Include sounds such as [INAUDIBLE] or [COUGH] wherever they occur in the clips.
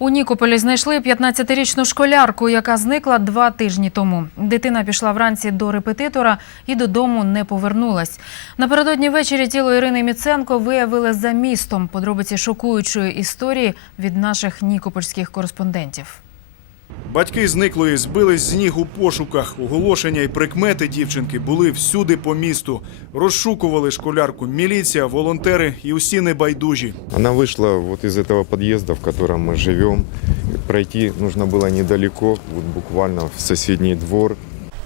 У Нікополі знайшли 15-річну школярку, яка зникла два тижні тому. Дитина пішла вранці до репетитора і додому не повернулась. Напередодні ввечері тіло Ірини Міценко виявили за містом. Подробиці шокуючої історії від наших нікопольських кореспондентів. Батьки зниклої збились з ніг у пошуках. Оголошення і прикмети дівчинки були всюди по місту. Розшукували школярку міліція, волонтери і усі небайдужі. Она вышла вот из этого подъезда, в котором мы живем. Пройти нужно было недалеко, вот буквально в соседний двор.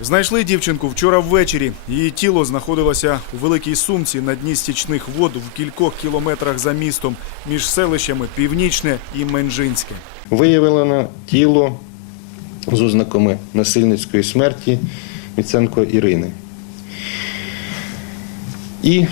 Знайшли дівчинку вчора ввечері. Її тіло знаходилося у великій сумці на дні стічних вод в кількох кілометрах за містом між селищами Північне і Менжинське. Виявлено тіло з ознаками насильницької смерті Міценко Ірини. І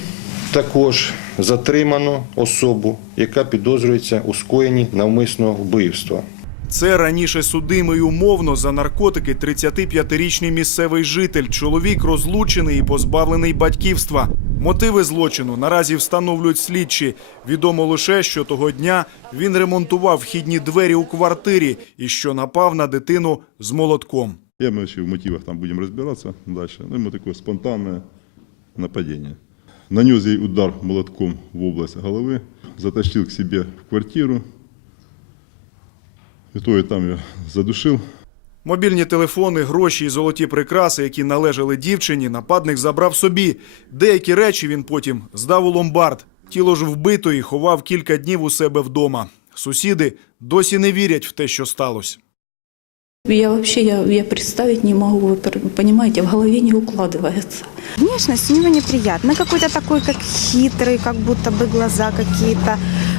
також затримано особу, яка підозрюється у скоєнні навмисного вбивства. Це раніше судимий умовно за наркотики 35-річний місцевий житель. Чоловік розлучений і позбавлений батьківства. Мотиви злочину наразі встановлюють слідчі. Відомо лише, що того дня він ремонтував вхідні двері у квартирі і що напав на дитину з молотком. Я мы еще в мотивах там будем разбираться дальше. Ну, ему такое спонтанное нападение. Нанес ей удар молотком в область головы, затащил к себе в квартиру. В итоге там ее задушил. Мобільні телефони, гроші і золоті прикраси, які належали дівчині, нападник забрав собі. Деякі речі він потім здав у ломбард. Тіло ж вбитої ховав кілька днів у себе вдома. Сусіди досі не вірять в те, що сталося. Я вообще, я, я представить не могу, вы пр- понимаете, в голове не укладывается. Внешность у него неприятная, какой-то такой, как хитрый, как будто бы глаза какие-то.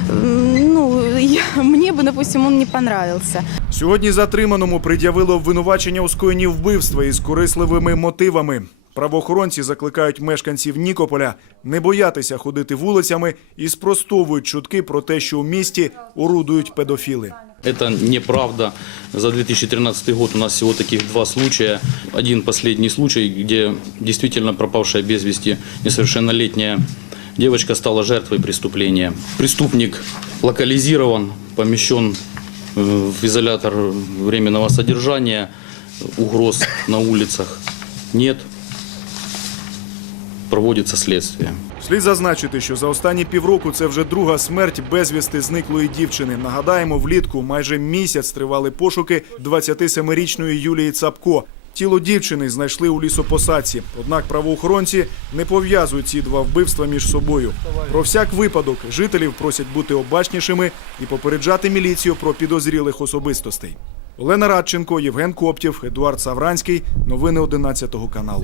М, Ну, я- [LAUGHS] мне бы, допустим, он не понравился. Сьогодні затриманому пред'явили обвинувачення у скоєнні вбивства із корисливими мотивами. Правоохоронці закликають мешканців Нікополя не боятися ходити вулицями і спростовують чутки про те, що у місті орудують педофіли. Это неправда. За 2013 год у нас всего таких два случая. Один последний случай, где действительно пропавшая без вести несовершеннолетняя девочка стала жертвой преступления. Преступник локализирован, помещен э, в изолятор временного содержания. Угроз на улицах нет. Проводится следствие. Слід зазначити, що за останні півроку це вже друга смерть безвісти зниклої дівчини. Нагадаємо, влітку майже місяць тривали пошуки 27-річної Юлії Цапко. Тіло дівчини знайшли у лісопосадці. Однак правоохоронці не пов'язують ці два вбивства між собою. Про всяк випадок жителів просять бути обачнішими і попереджати міліцію про підозрілих особистостей. Олена Радченко, Євген Коптєв, Едуард Савранський. Новини 11 каналу.